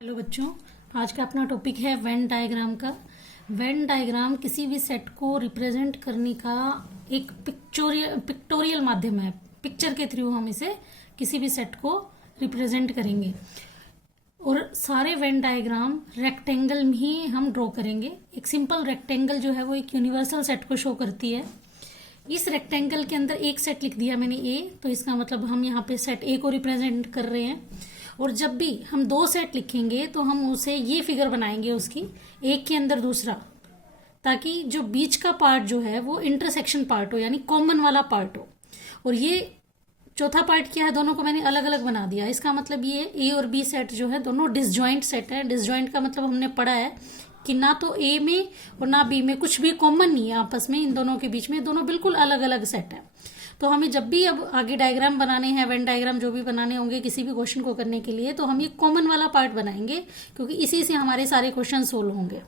Hello बच्चों, आज का अपना टॉपिक है वेन डायग्राम का। वेन डायग्राम किसी भी सेट को रिप्रेजेंट करने का एक पिक्टोरियल माध्यम है। पिक्चर के थ्रू हम इसे किसी भी सेट को रिप्रेजेंट करेंगे और सारे वेन डायग्राम रेक्टेंगल में ही हम ड्रॉ करेंगे। एक सिंपल रेक्टेंगल जो है वो एक यूनिवर्सल सेट को शो करती है। इस रेक्टेंगल के अंदर एक सेट लिख दिया मैंने ए, तो इसका मतलब हम यहाँ पे सेट ए को रिप्रेजेंट कर रहे हैं। और जब भी हम दो सेट लिखेंगे तो हम उसे ये फिगर बनाएंगे उसकी, एक के अंदर दूसरा, ताकि जो बीच का पार्ट जो है वो इंटरसेक्शन पार्ट हो, यानी कॉमन वाला पार्ट हो। और ये चौथा पार्ट क्या है, दोनों को मैंने अलग अलग बना दिया। इसका मतलब ये ए और बी सेट जो है दोनों डिसजॉइंट सेट है। डिसजॉइंट का मतलब हमने पढ़ा है कि ना तो ए में और ना बी में कुछ भी कॉमन नहीं है आपस में, इन दोनों के बीच में दोनों बिल्कुल अलग अलग सेट है। तो हमें जब भी अब आगे डायग्राम बनाने हैं, वेन डायग्राम जो भी बनाने होंगे किसी भी क्वेश्चन को करने के लिए, तो हम ये कॉमन वाला पार्ट बनाएंगे, क्योंकि इसी से हमारे सारे क्वेश्चन सोल्व होंगे।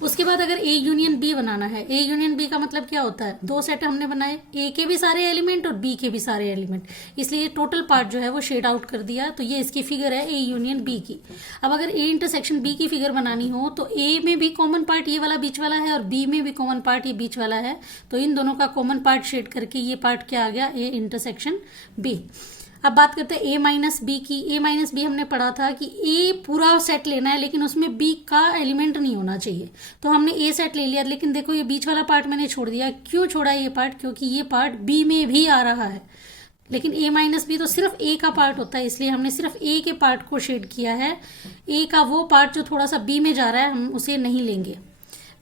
उसके बाद अगर ए यूनियन बी बनाना है, ए यूनियन बी का मतलब क्या होता है, दो सेट हमने बनाए, ए के भी सारे एलिमेंट और बी के भी सारे एलिमेंट, इसलिए टोटल पार्ट जो है वो शेड आउट कर दिया। तो ये इसकी फिगर है ए यूनियन बी की। अब अगर ए इंटरसेक्शन बी की फिगर बनानी हो तो ए में भी कॉमन पार्ट ये वाला बीच वाला है और बी में भी कॉमन पार्ट ये बीच वाला है, तो इन दोनों का कॉमन पार्ट शेड करके ये पार्ट क्या आ गया, ए इंटरसेक्शन बी। अब बात करते हैं ए माइनस बी की। ए माइनस बी हमने पढ़ा था कि ए पूरा सेट लेना है, लेकिन उसमें बी का एलिमेंट नहीं होना चाहिए। तो हमने ए सेट ले लिया, लेकिन देखो ये बीच वाला पार्ट मैंने छोड़ दिया। क्यों छोड़ा ये पार्ट, क्योंकि ये पार्ट बी में भी आ रहा है, लेकिन ए माइनस बी तो सिर्फ ए का पार्ट होता है, इसलिए हमने सिर्फ ए के पार्ट को शेड किया है। ए का वो पार्ट जो थोड़ा सा बी में जा रहा है हम उसे नहीं लेंगे।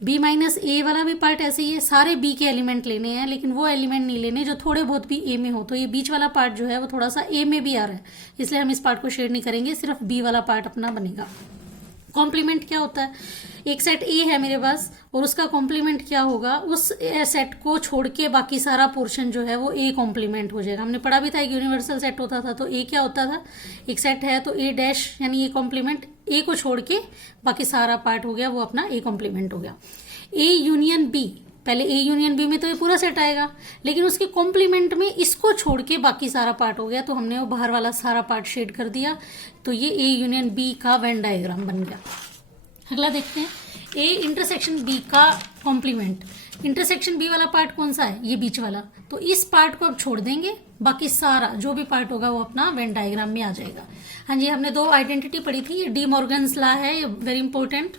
बी माइनस ए वाला भी पार्ट ऐसे ही है, सारे बी के एलिमेंट लेने हैं, लेकिन वो एलिमेंट नहीं लेने जो थोड़े बहुत भी ए में हो। तो ये बीच वाला पार्ट जो है वो थोड़ा सा ए में भी आ रहा है, इसलिए हम इस पार्ट को शेड नहीं करेंगे, सिर्फ बी वाला पार्ट अपना बनेगा। कॉम्प्लीमेंट क्या होता है, एक सेट ए है मेरे पास और उसका कॉम्प्लीमेंट क्या होगा, उस सेट को छोड़ के बाकी सारा पोर्शन जो है वो ए कॉम्प्लीमेंट हो जाएगा। हमने पढ़ा भी था एक यूनिवर्सल सेट होता था, तो ए क्या होता था, एक सेट है तो ए डैश यानी ए कॉम्प्लीमेंट, ए को छोड़ के बाकी सारा पार्ट हो गया वो अपना ए कॉम्प्लीमेंट हो गया। ए यूनियन बी, पहले ए यूनियन बी में तो ये पूरा सेट आएगा, लेकिन उसके कॉम्प्लीमेंट में इसको छोड़ के बाकी सारा पार्ट हो गया, तो हमने वो बाहर वाला सारा पार्ट शेड कर दिया। तो ये ए यूनियन बी का वेन डायग्राम बन गया। अगला देखते हैं, ए इंटरसेक्शन बी का कॉम्प्लीमेंट। इंटरसेक्शन बी वाला पार्ट कौन सा है, ये बीच वाला, तो इस पार्ट को अब छोड़ देंगे, बाकी सारा जो भी पार्ट होगा वो अपना वेन डायग्राम में आ जाएगा। हाँ जी, हमने दो आइडेंटिटी पढ़ी थी, ये डी मॉर्गन्स लॉ है, very important.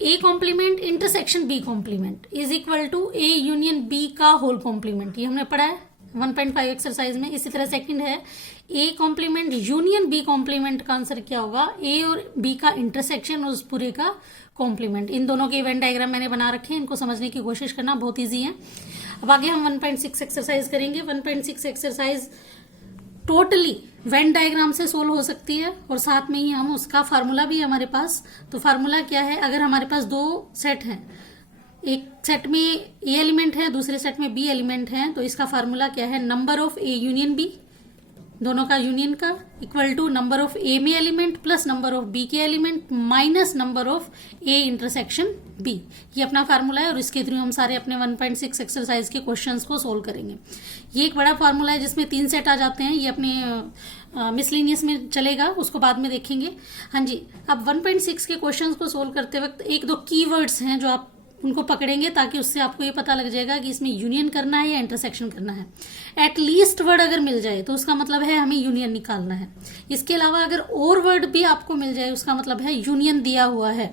A complement intersection B complement is equal to A union B का होल कॉम्प्लीमेंट, ये हमने पढ़ा है 1.5 एक्सरसाइज में। इसी तरह सेकंड है A complement union B complement का आंसर क्या होगा, ए और बी का इंटरसेक्शन और उस पूरे का कॉम्प्लीमेंट। इन दोनों के इवेंट डायग्राम मैंने बना रखे हैं, इनको समझने की कोशिश करना, बहुत ईजी है। अब आगे हम 1.6 एक्सरसाइज करेंगे। 1.6 एक्सरसाइज टोटली वेन डायग्राम से सोल्व हो सकती है और साथ में ही हम उसका फार्मूला भी है हमारे पास। तो फार्मूला क्या है, अगर हमारे पास दो सेट हैं, एक सेट में ए एलिमेंट है, दूसरे सेट में बी एलिमेंट है, तो इसका फार्मूला क्या है, number of A union B, दोनों का यूनियन का, equal to number of A में element plus number of B के element minus number of A intersection B. ये अपना फार्मूला है और इसके थ्रू हम सारे अपने 1.6 एक्सरसाइज के क्वेश्चंस को सोल्व करेंगे। ये एक बड़ा फार्मूला है जिसमें 3 सेट आ जाते हैं, ये अपने मिसलिनियस में चलेगा, उसको बाद में देखेंगे। हाँ जी, अब 1.6 के क्वेश्चंस को सोल्व करते वक्त एक दो कीवर्ड्स हैं जो आप उनको पकड़ेंगे, ताकि उससे आपको ये पता लग जाएगा कि इसमें यूनियन करना है या इंटरसेक्शन करना है। एट लीस्ट वर्ड अगर मिल जाए तो उसका मतलब है हमें यूनियन निकालना है। इसके अलावा अगर और वर्ड भी आपको मिल जाए उसका मतलब है यूनियन दिया हुआ है।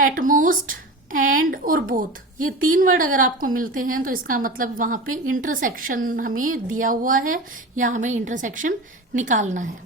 एट मोस्ट, एंड और बोथ, ये 3 वर्ड अगर आपको मिलते हैं तो इसका मतलब वहां पे इंटरसेक्शन हमें दिया हुआ है या हमें इंटरसेक्शन निकालना है।